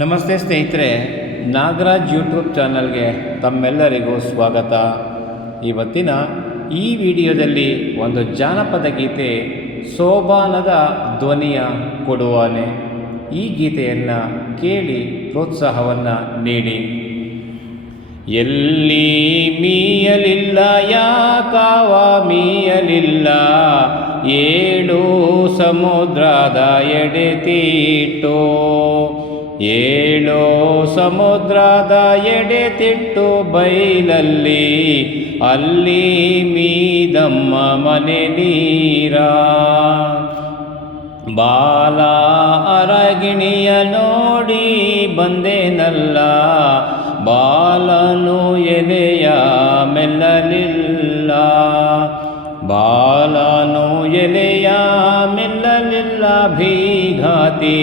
ನಮಸ್ತೆ ಸ್ನೇಹಿತರೆ, ನಾಗರಾಜ್ ಯೂಟ್ಯೂಬ್ ಚಾನಲ್ಗೆ ತಮ್ಮೆಲ್ಲರಿಗೂ ಸ್ವಾಗತ. ಇವತ್ತಿನ ಈ ವಿಡಿಯೋದಲ್ಲಿ ಒಂದು ಜಾನಪದ ಗೀತೆ ಸೋಬಾನದ ಧ್ವನಿಯ ಕೊಡುವಾನೆ. ಈ ಗೀತೆಯನ್ನು ಕೇಳಿ ಪ್ರೋತ್ಸಾಹವನ್ನು ನೀಡಿ. ಎಲ್ಲಿ ಮೀಯಲಿಲ್ಲ ಯಾಕಾವ ಮೀಯಲಿಲ್ಲ, ಏಳು ಸಮುದ್ರದ ಎಡೆತಿಟ್ಟು, ಏಳೋ ಸಮುದ್ರದ ಎಡೆತಿಟ್ಟು ಬೈಲಲ್ಲಿ, ಅಲ್ಲಿ ಮೀದಮ್ಮ ಮನೆ ನೀರ. ಬಾಲ ಅರಗಿಣಿಯ ನೋಡಿ ಬಂದೆನಲ್ಲ, ಬಾಲನು ಎಲೆಯ ಮೆಲ್ಲಲಿಲ್ಲ, ಬಾಲನು ಎಲೆಯ ಮೆಲ್ಲಲಿಲ್ಲ. ಭೀಘಾತಿ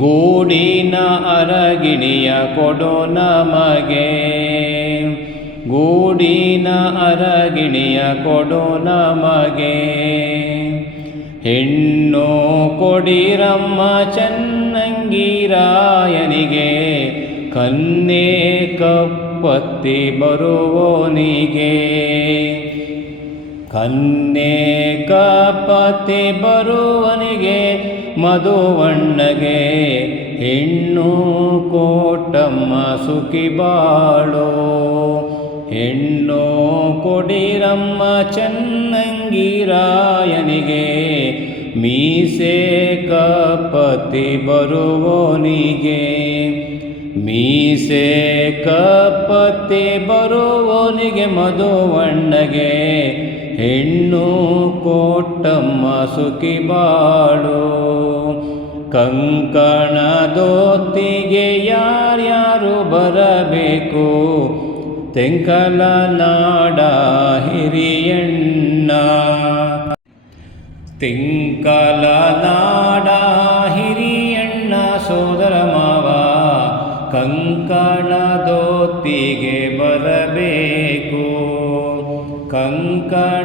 ಗೂಡಿನ ಅರಗಿಣಿಯ ಕೊಡು ನಮಗೆ, ಗೂಡಿನ ಅರಗಿಣಿಯ ಕೊಡು ನಮಗೆ. ಹೆಣ್ಣು ಕೊಡಿರಮ್ಮ ಚನ್ನಂಗಿರಾಯನಿಗೆ, ಕನ್ನೆ ಕಪ್ಪತ್ತಿ ಬರುವೋನಿಗೆ, ಕನ್ನೆ ಕಪ್ಪತ್ತಿ ಬರುವನಿಗೆ. ಮಧುವಣ್ಣಗೆ ಹೆಣ್ಣು ಕೋಟಮ್ಮ ಸುಖಿ ಬಾಳೋ, ಹೆಣ್ಣು ಕೊಡಿರಮ್ಮ ಚನ್ನಂಗಿರಾಯನಿಗೆ, ಮೀಸೆ ಕಪ್ಪತ್ತಿ ಬರುವೋನಿಗೆ, ಮೀಸೆ ಕಪ್ಪತ್ತಿ ಬರುವೋನಿಗೆ. ಮಧುವಣ್ಣಗೆ ಹೆಣ್ಣು ಕೋಟಮ್ಮ ಸುಖಿ ಬಾಳು. ಕಂಕಣದೊತ್ತಿಗೆ ಯಾರ್ಯಾರು ಬರಬೇಕು, ತೆಂಕಲ ನಾಡ ಹಿರಿಯಣ್ಣ, ತೆಂಕಲ ನಾಡ ಹಿರಿಯಣ್ಣ ಸೋದರ ಮಾವ. ಕಂಕಣದೊತ್ತಿಗೆ ಬರಬೇಕು, ಕಂಕಣದೊತ್ತಿಗೆ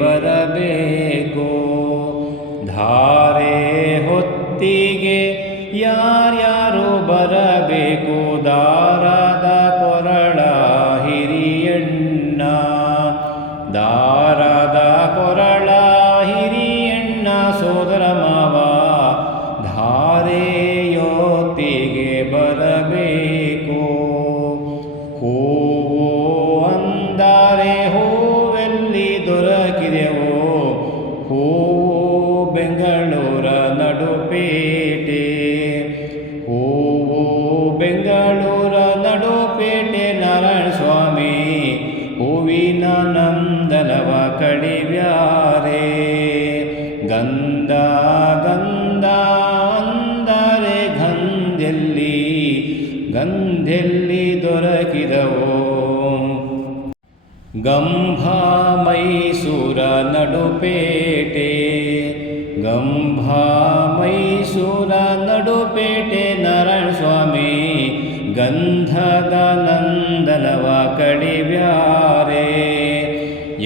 ಬರಬೇಕು. ಧಾರೆ ಹೊತ್ತಿಗೆ ಯಾರ್ಯಾರು ಬರಬೇಕು, ದಾರದ ಕೊರಳ ಹಿರಿಯಣ್ಣ, ದಾರದ ಕೊರಳ ಹಿರಿಯಣ್ಣ ಸೋದರ ಮಾವ. ಧಾರೆಯೊತ್ತಿಗೆ ಬರಬೇಕು. ಹೂವು ಅಂದರೆ ಹೂವೆಲ್ಲಿ ದೊರಕಿದೆವೋ, ಹೂವು ಬೆಂಗಳೂರ ನಡುಪೇಟೆ, ಹೂವು ಬೆಂಗಳೂರ ನಡುಪೇಟೆ. ನಾರಾಯಣ ಸ್ವಾಮಿ ಹೂವಿನ ನಂದನವ ಕಡಿವ್ಯಾರೆ, ಗಂಧ ಗಂಧ ಅಂದರೆ ಗಂಧೆಲ್ಲಿ, ಗಂಧೆಲ್ಲಿ ದೊರಕಿದವೋ. ಗಂಭ ಮೈಸೂರ ನಡುಪೇಟೆ, ಗಂಭ ಮೈಸೂರ ನಡುಪೇಟೆ. ನಾರಾಯಣ ಸ್ವಾಮಿ ಗಂಧದ ನಂದನವ ಕಡಿವ್ಯಾರೆ,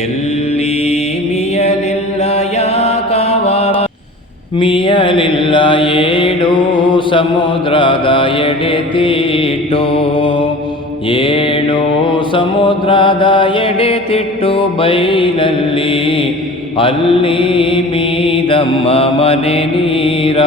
ಎಲ್ಲಿ ಮೀಯಲಿಲ್ಲ ಯಾಕಾವ ಮೀಯಲಿಲ್ಲ. ಏಳು ಸಮುದ್ರದ ಎಡೆತಿಟ್ಟು, ಏಳು ಸಮುದ್ರದ ಎಡೆತಿಟ್ಟು ಬೈಲಲ್ಲಿ, ಅಲ್ಲಿ ಮೀದಮ್ಮ ಮನೆ ನೀರ.